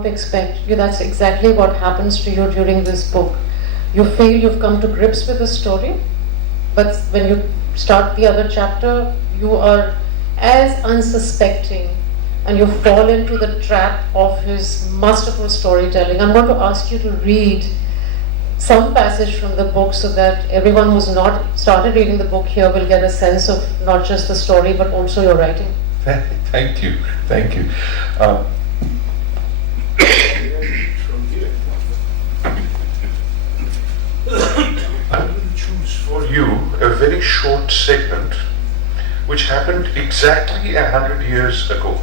what to expect. That's exactly what happens to you during this book. You feel you've come to grips with the story, but when you start the other chapter, you are as unsuspecting and you fall into the trap of his masterful storytelling. I'm going to ask you to read some passage from the book so that everyone who's not started reading the book here will get a sense of not just the story but also your writing. Thank you. I'm going to choose for you a very short segment which happened exactly 100 years ago.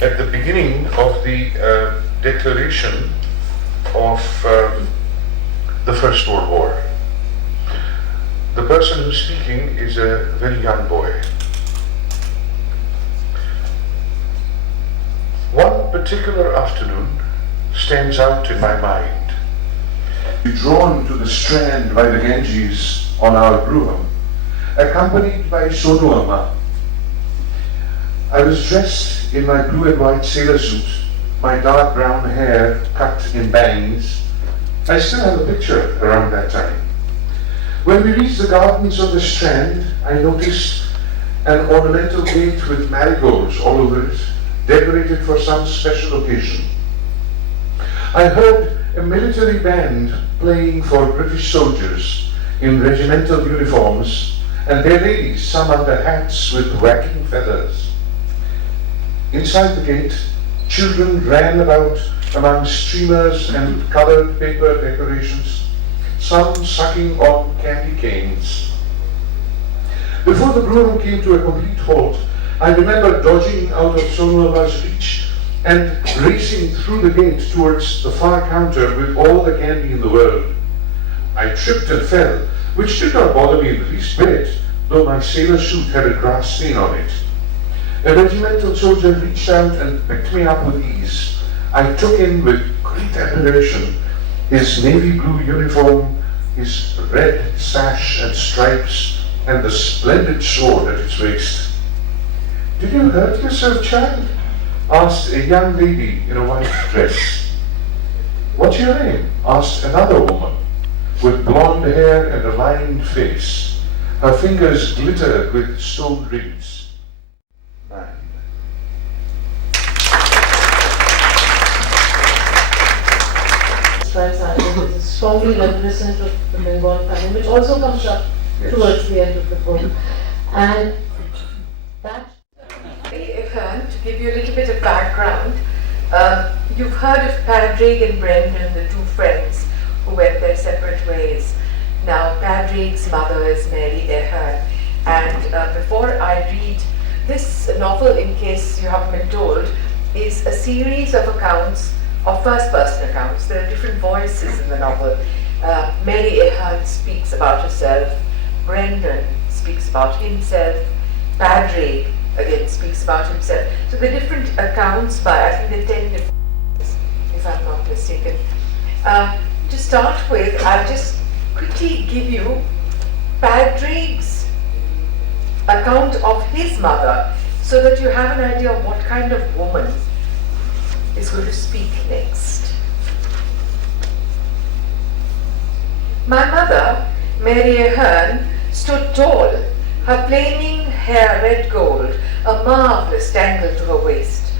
At the beginning of the declaration of the First World War. The person who's speaking is a very young boy. One particular afternoon stands out in my mind. Drawn to the strand by the Ganges on our brougham, accompanied by Sonu Amma. I was dressed in my blue and white sailor suit, my dark brown hair cut in bangs. I still have a picture around that time. When we reached the gardens of the Strand, I noticed an ornamental gate with marigolds all over it, decorated for some special occasion. I heard a military band playing for British soldiers in regimental uniforms, and their ladies, some under hats with whacking feathers. Inside the gate, children ran about among streamers and colored paper decorations, some sucking on candy canes. Before the brougham came to a complete halt, I remember dodging out of Sonu Amma's reach and racing through the gate towards the far counter with all the candy in the world. I tripped and fell, which did not bother me in the least bit, though my sailor suit had a grass stain on it. A regimental soldier reached out and picked me up with ease. I took in with great admiration his navy blue uniform, his red sash and stripes, and the splendid sword at its waist. "Did you hurt yourself, child?" asked a young lady in a white dress. "What's your name?" asked another woman with blonde hair and a lined face. Her fingers glittered with stone rings. It is strongly reminiscent of the Bengal famine, which also comes up towards the end of the book. And that... To give you a little bit of background, you've heard of Padraig and Brendan, the two friends who went their separate ways. Now, Padraig's mother is Mary Ahern, and before I read this novel, in case you haven't been told, is a series of accounts, of first-person accounts. There are different voices in the novel. Mary Ahern speaks about herself, Brendan speaks about himself, Padraig again speaks about himself. So the different accounts by, I think there are 10 different, if I'm not mistaken. To start with, I'll just quickly give you Padraig's account of his mother so that you have an idea of what kind of woman is going to speak next. My mother, Mary Ahern, stood tall, her flaming hair red gold, a marvelous tangle to her waist.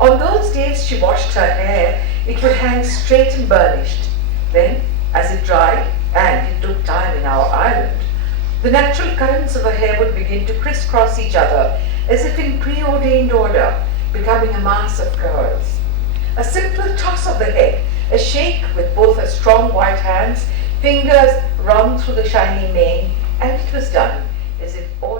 On those days she washed her hair, it would hang straight and burnished. Then, as it dried, and it took time in our island, the natural currents of her hair would begin to crisscross each other as if in preordained order, becoming a mass of curls. A simple toss of the head, a shake with both her strong white hands, fingers wrung through the shiny mane, and it was done, as if all